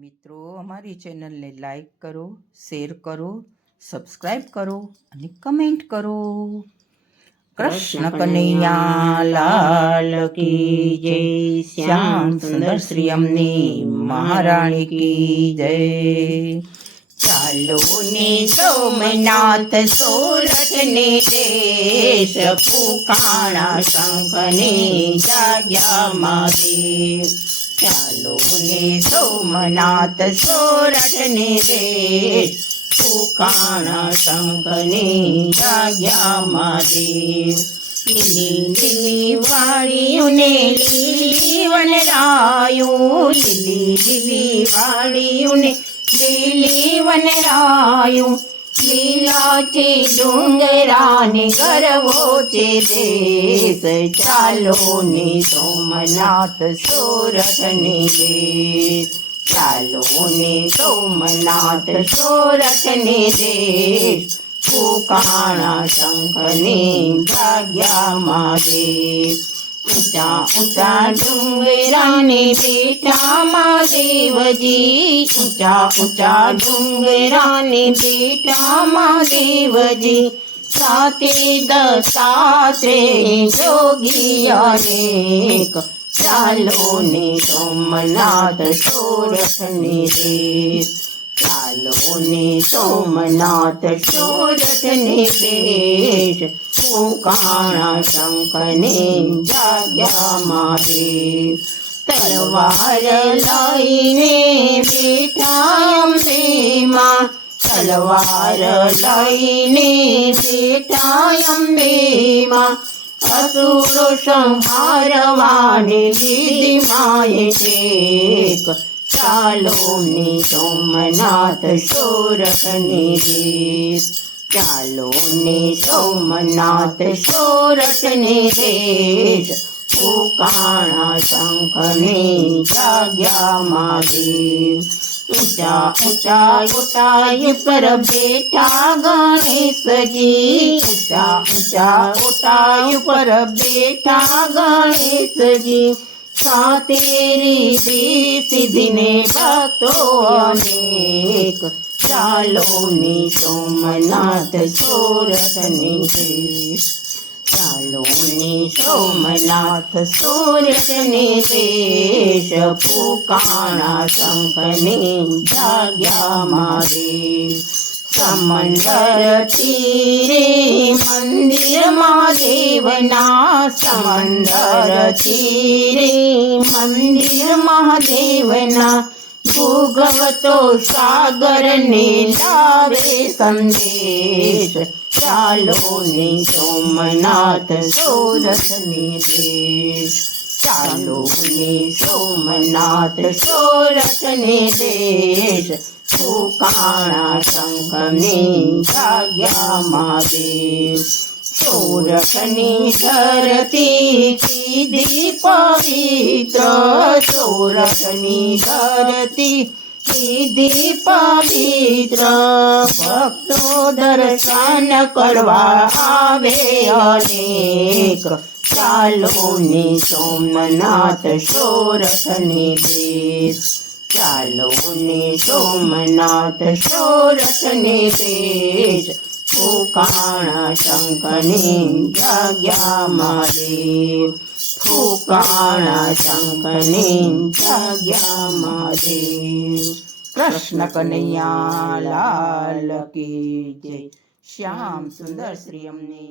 મિત્રો, અમારી ચેનલને લાઈક કરો, શેર કરો સબસ્ક્રાઈબ કરો અને કમેન્ટ કરો. કૃષ્ણ કનૈયા લાલ કી જય. શ્યામ સુંદર શ્રી અમની મહારાણી કી જય. ચાલો ને સોમનાથ સોરઠ ને દેશ પુકાણા શંખ ને જાગ્યા મહાદેવ. ચાલો ને સોમનાથ સોરઠને દેશ પુકાણા શંખ ને જાગ્યા મહાદેવ લીલી લીલી વાળીઓને લીલી વનરાયું લીલી લીલી વાળીઓને લીલી વનરાયું છે ડુંગરાને કરવો છે દેશ. ચાલો ને સોમનાથ સોરઠ ને દેશ. ચાલો ને સોમનાથ સોરઠ ને દેશ. પુકાણા શંખને જાગ્યા મહાદેવ ઊંચા ઊંચા ડુંગરાને બેઠામાં દેવજી. ઊંચા ઊંચા ડુંગરાને બેઠામાં દેવજી. સાતે દત્તાત્રે જોગિયા અનેક ચાલો ને સોમનાથ સોરઠ ને દેશ. ચાલો ને સોમનાથ સોરઠ ને દેશ પુકાણા શંખને જાગ્યા મારે તલવાર લઈને બેઠા અંબેમાં તલવાર લઈને બેઠા અંબેમાં અસુરો સંહારવાને વિધિ માય ટેક ચાલો ને સોમનાથ સોરઠ ને ચાલોની સોમનાથ સોરઠ ને દેશ શંખની જાગ્યા મહાદેવ ઊંચા ઊંચા ઉટાય પર બેઠા ગણેશજી ઊંચા ઊંચા ઉટાય પર બેઠા ગણેશજી રીતિ સિદ્ધિને ભક્તો અનેક ચાલો ની સોમનાથ સોરઠ ને દેશ ચાલો ની સોમનાથ સોરઠ ને દેશ પુકાણા શંકની જાગ્યા મહાદેવ સમંદર તીરે મંદિરમાં દેવના સમંદર તીરે મંદિર મહાદેવના ભૂગવતો સાગર ને લાવે સંદેશ ચાલો ને સોમનાથ સોરઠ ને દેશ ચાલો ને સોમનાથ સોરઠ ને દેશ પુકાણા શંખ ને જાગ્યા મહાદેવ સોરઠની ધરતી કીધી પવિત્ર. સોરઠની ધરતી કીધી પવિત્ર ભક્તો દર્શન કરવા આવે અનેક. ચાલો ને સોમનાથ સોરસને દેશ ચાલો ને સોમનાથ સોરસને દેશ કાણા શંકની જાગ્યા મહાદેવ ફૂકાણા શંખને જાગ્યા મહાદેવ કૃષ્ણ કનૈયા લાલ કી જય શ્યામ સુંદર શ્રી અમને